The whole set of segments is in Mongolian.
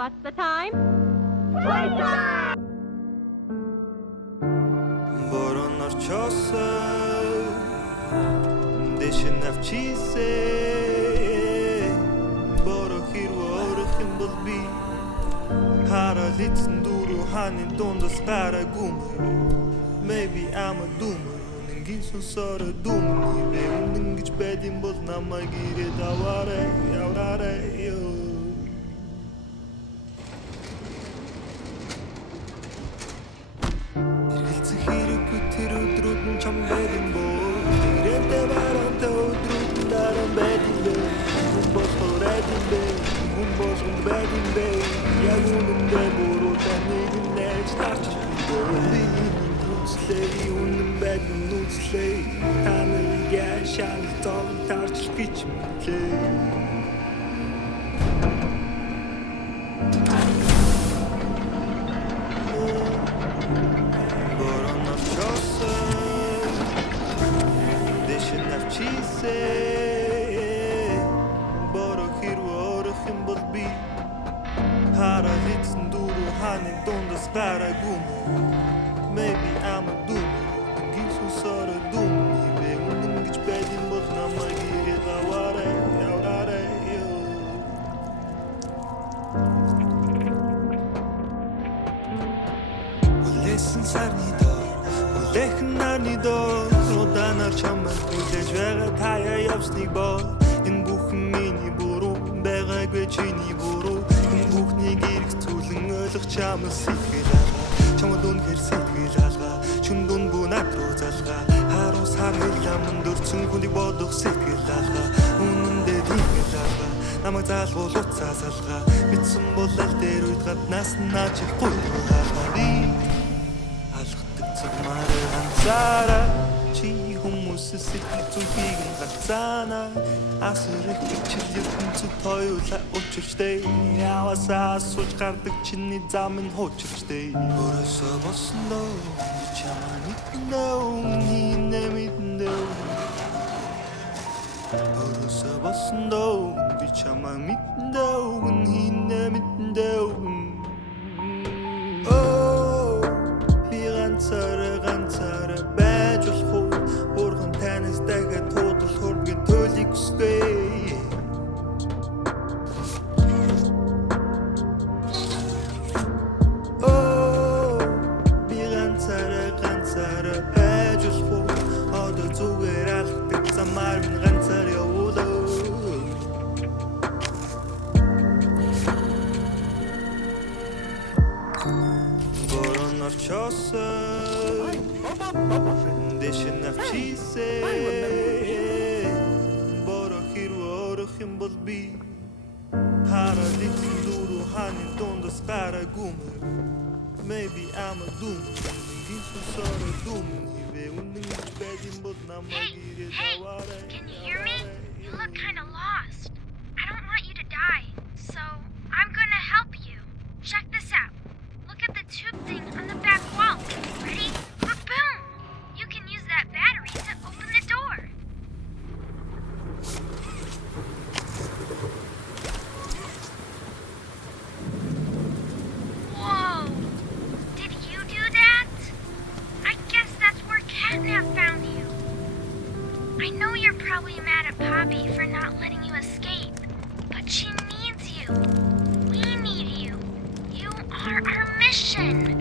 What's the time? Playtime! Борон орчоосон дэшин авчисээ боро хэрвэрх юм бол би хараад эцэн дөрөв хааны дундас гараагүй. Maybe I'm a doomer. Нингийн сонсоор дүүмний бэ үнэн гэж байд юм бол намайг ирээд аваарай ёо. Эргэлзэх хэрэггүй тэр өдрүүд нь чам байд юм бол ирээдээ барантай өдрүүд нь дараа байд юм бэ. Хүн болохоор айд юм бэ. Хүн болгонд байд юм бэ. Яг үнэндээ буруу таныг нээж тарч би Slay unun bed nun slay Tanrı gel şarttan tartış geçmekle Boran avçasın Deşin avçise Bora hirva orıkın bulbi Hara litsin duru hanin dondas kara gumu Maybe I'm a doomer. Нингийн сонсоор дүүмний бэ үнэн гэж байд юм бол намайг ирээд аваарай ёо. Үлээсэн сарны доор үлэхэн нарны доор удаанаар чамайг хүлээж байгаа таяа явсныг боо. Энэ бүхэн миний буруу байгаагүй чиний буруу. Энэ бүхнийг эрх зүйлэн ойлгох чамаас сэтгэл алгаа. Чамд үнээр сэтгэл алгаа. Чүн дүн бүнат руу залгаа. Харуу сар хэлэмэн дөрцөн хүнийг бодох сэтгэл алгаа. Үнэндээ тэгэл алгаа. Намайг залгуул уцаа салгаа. Битсэн бол аль дээр үйд гаднаас нь аачихгүй алгаа. Би алхдаг цагмаар ганцаараа чи хүмүүс сэтгэл зүгийг нь гацаана. Асрах бичил ертөнцөд хоёулаа учирчтэй. Явасаа асууж гардаг чиний зам нь хуучирчтэй. Өрөөсөө болсон доо чамаа мэднэ хинэмэднэ. Өрөөсөө болсон доо би чамаа мэднэ хинэмэднэ. Би ганцаараа байж болох уу? Бурхан танаас дахиад туудал хөргийн төлийг хүсдэг. Би ганцаараа байж болох уу? Одоо зүгээр алхдаг замаар минь ганцаар явуулаа. Борон орчоосон дэшин авчисээ боро хэрвэрх юм бол би хараад эцэн дөрөв хааны дундас гараагүй. Maybe I'm a doomer. Нингийн сонсоор дүүмний бэ үнэн гэж байд юм бол намайг ирээд аваарай. Can you hear me? You look kind of lost. I don't want you to die, so I'm gonna help you. Check this out. Look at the tube thing on the back wall. Ready? Boom! You can use that battery to open the door. Whoa! Did you do that? I guess that's where Catnap found you. I know you're probably mad at Poppy for not letting you escape, but she needs you. We need you. You are our mission.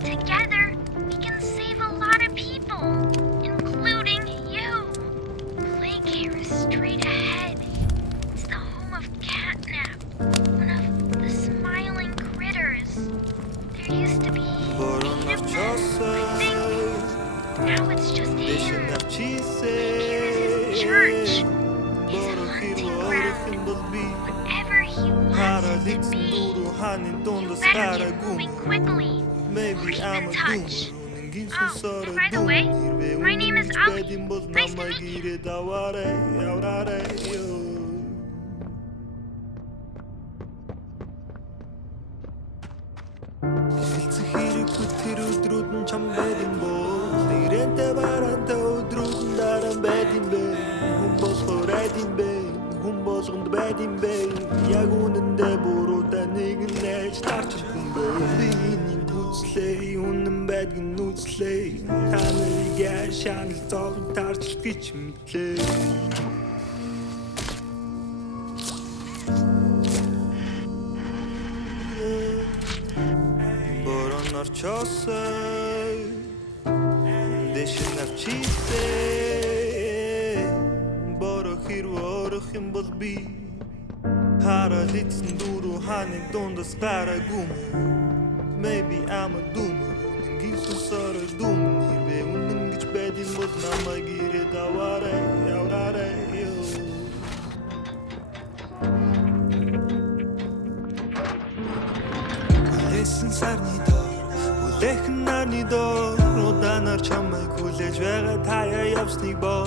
Together, we can save a lot of people, including you. Playcare is straight ahead. It's the home of Catnap, one of the smiling critters. There used to be 8 of them, I think. Now it's just him. Playcare is his church. He's a hunting ground. Whatever he wants it to be. You better get moving quickly. Maybe We'll keep I'm in a touch. doomer. Oh, and by the way, my name is Ali. Nice to meet you. Эргэлзэх хэрэггүй тэр өдрүүд нь чам байд юм бол ирээдээ барантай өдрүүд нь дараа байд юм бэ. Хүн болохоор айд юм бэ. Хүн болгонд байд юм бэ. Яг үнэндээ буруу таныг нээж шанал зовн тарч гэж мэдлээ Борон орчосой дэшин навчисээ боро хэрвэрх юм бол би хараад эцэн дөрөв ханыг дундас гараагүй Maybe I'm a doomer Гинсэн сар дум Хэрвээ үнэн гэж байдин бол намайг ирээд аваарай Хүлээсэн сарны доор Хүлээхэн нарны доор Удаанаар чамайг хүлээж байгаа таяа явсныг боо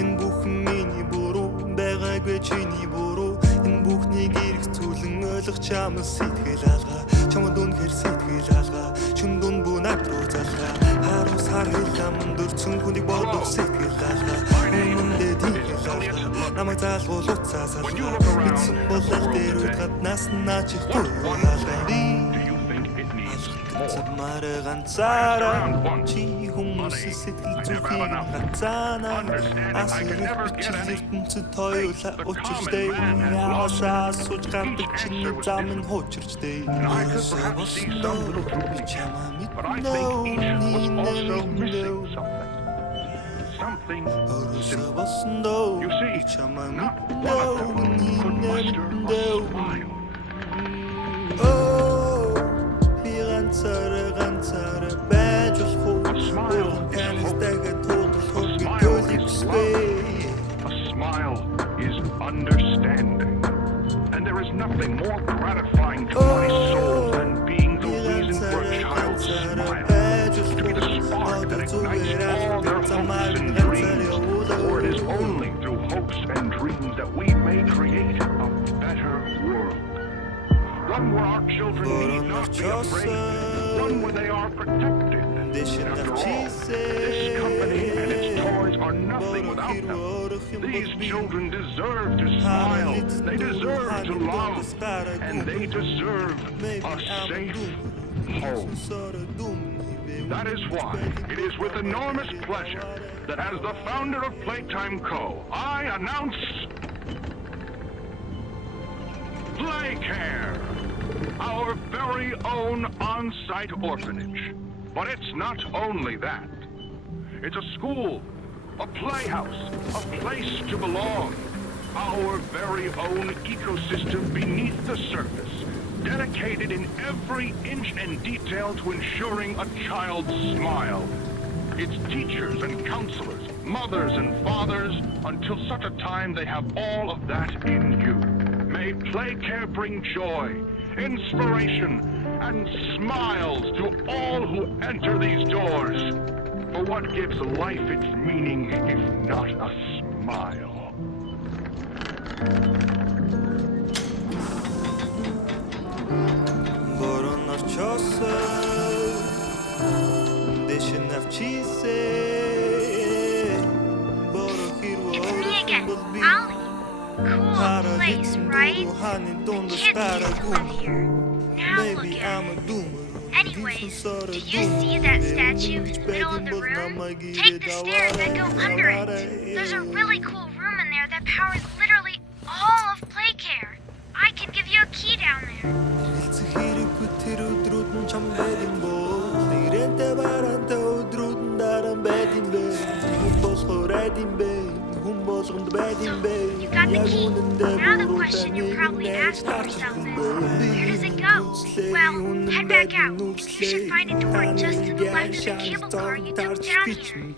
Энэ бүхэн миний буруу байгаагүй чиний буруу Энэ бүхнийг эрх зүйлэн ойлгох чамд сэтгэл алгаа Чамд үнэхээр сэтгэл алгаа Чүн дүн бүнат руу залгаа Харуу сар хэлам дөрцөн хүнийг бодох сэтгэл алгаа Үнэндээ тийгэл алгаа Намайг залгуулуут цаасалгаа Битсэн болол дээр үд гаднаас наачих гоо алгаа Замара ганцаараа чи хүмүүс сэтгэл зүрхийг хацаана асрах бичилэртэнцэд тойлоо учирчтэй яасаа сууж гардаг чиний замын хуучирчтэй Something simple. You see, one of them could muster a smile. Ганцаараа байж болох A smile is understanding. And there is nothing more gratifying to my soul than being the reason for a child's smile. To be the spark that ignites all their hopes and dreams. For it is only through hopes and dreams that we may create a better world. One where our children need not be afraid. One where they are protected. After all, this company and its toys are nothing without them. These children deserve to smile. They deserve to love. And they deserve a safe home. That is why it is with enormous pleasure that as the founder of Playtime Co., I announce Playcare, our very own on-site orphanage. But it's not only that. It's a school, a playhouse, a place to belong. Our very own ecosystem beneath the surface, dedicated in every inch and detail to ensuring a child's smile. Its teachers and counselors, mothers and fathers, until such a time they have all of that in you. May Playcare bring joy, inspiration, and smiles to all who enter these doors. For what gives life its meaning if not a smile? Борон орчосоо дэшин навчисээ боро хэрвээ It's me again, Ollie. Cool place, right? The kids used to live here. Now look Maybe at I'm a it. doomer Anyways, do you see that statue in the middle of the room? Take the stairs that go under it. There's a really cool room in there that powers literally all of Playcare. I can give you a key down there. So, you got the key. Now the question you're probably asking yourself is, where does it go? Well, head back out. You should find a door just to the left of the cable car you took down here.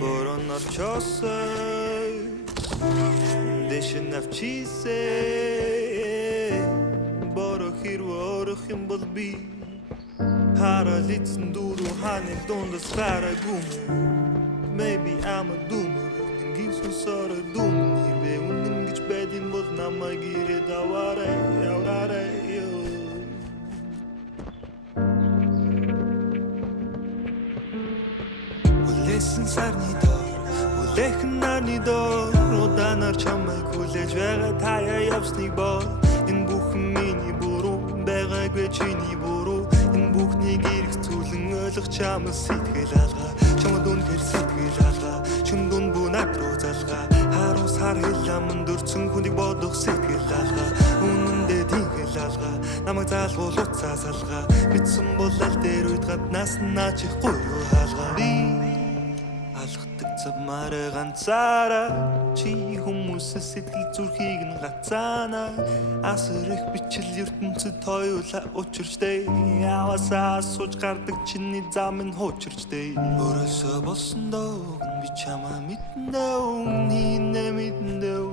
Борон орчосоо дэшин навчисээ боро хэрвээ орох юм бол би хараад эцэн дөрөв ханыг дундас гараагүй Maybe I'm a doomer гинсэн сар дум хэрвээ үнэн гэж байдин бол намайг ирээд аваарай Хүлээсэн сарны доор хүлээхэн нарны доор удаанаар чамайг хүлээж байгаа таяа явсныг боо Энэ бүхэн байгаагүй чиний буруу энэ бүхнийг эрх зүйлэн ойлгох чамаас сэтгэл алгаа чамд үнээр сэтгэл алгаа чим дүн бүнат руу залгаа харуу сар хэлэмэн дөрцөн хүнийг бодох сэтгэл алгаа үнэндээ тийгэл алгаа намайг заалгуул уцаа салгаа мэдсэн бол аль дээр үед гаднаас наачихгүй юу хаалгаа би алхдаг замаар ганцаараа чи хүмүүсээс сэтгэл зүрхийг нь гацаана асар их бичил ертөнцид хоёулаа учирчтэй явасаа сууж гардаг чиний зам нь хуучирчтэй өөрөөсөө болсон доо би чамаа мэдэн дөө нинэ мэдэн дөө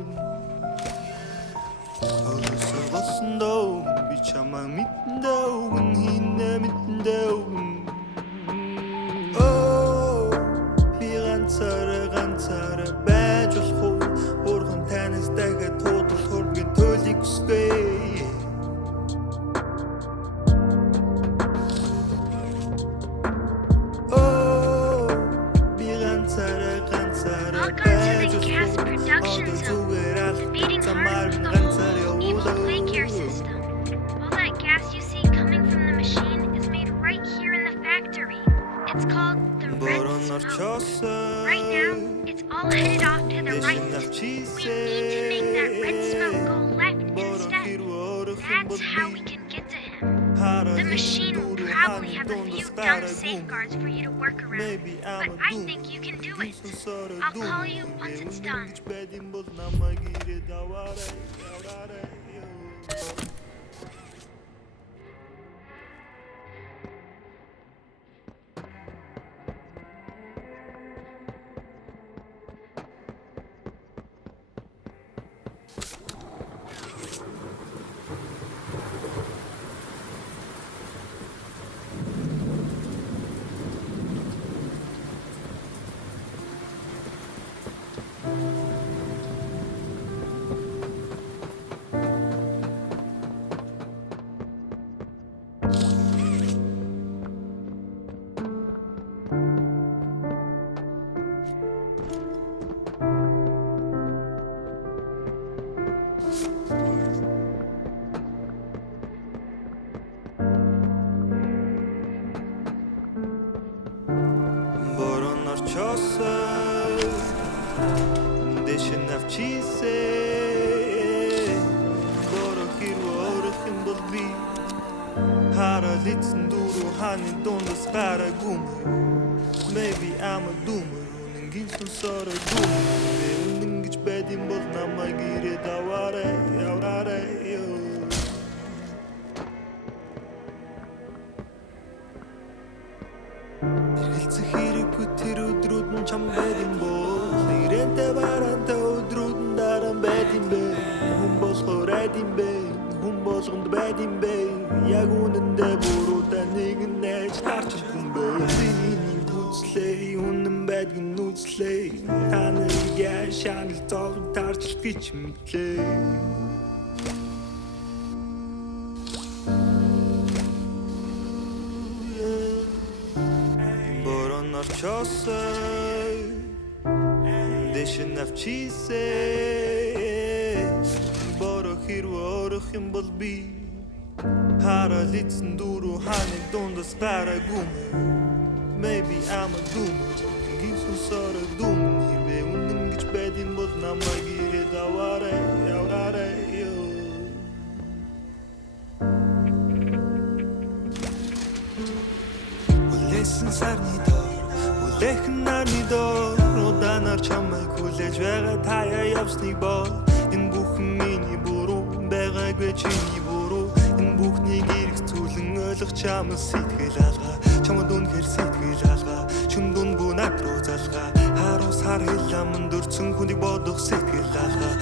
өөрөөсөө болсон доо би чамаа мэдэн дөө нинэ мэдэн дөө ганцаараа байж болохгүй бурхан танаас дахиад туудал хөрмгийн төлийг хүсгүй би ганцаараа байж Gas production zone. Feeding harms the whole evil daycare system. All that gas you see coming from the machine is made right here in the factory. It's called the red smoke. Right now, it's all headed off to the right. We need to make that red smoke go left instead. That's how we can get to him. The machine will probably have a few dumb safeguards for you to work around, but I think you can do it. I'll call you once it's done. Дэшин авчисе борохир орохин болби харалицэн дуру ханы дундас гарагум maybe I'm a doomer үнэнгийн сонсороо дүүмэр үнэн гэж байдсан бол намайг ирээд аваарай яваарай эргэлзэх хэрэггүй тэр өдрүүд нь чам байдсан бол ирэнтэй барантай өдрүүд нь дараа байдсан бэ хүн болохоор айдсан бэ хүн болгонд байдсан бэ яг үнэндээ буруудаа нэг нэж тарчих хүн бэ биний гүцлээ үнэн байдгийн нүцлээ таныг яшаан л зов тарчих гэж мэдлээ Орчосой дэшин авчисе борохир орох юм бол би харалицэн дуру ханы дундас гарагум maybe I'm a doomer гинсэн сороо дум нэрвэ үнэн гэж байдсан бол намайг ирээд аваарай яваарай Улэсэн сарны Улэхэн нарны доор удаанаар чамайг хүлээж байгаа таяа явсныг бол энэ бүхэн миний буруу байгаагүй чиний буруу энэ бүхнийг эрх зүйлэн ойлгох чамаас сэтгэл алгаа чамд үнээр сэтгэл алгаа чим дүн бүнат руу залгаа харуу сар хэлэмэн дөрцөн хүнийг бодох сэтгэл алгаа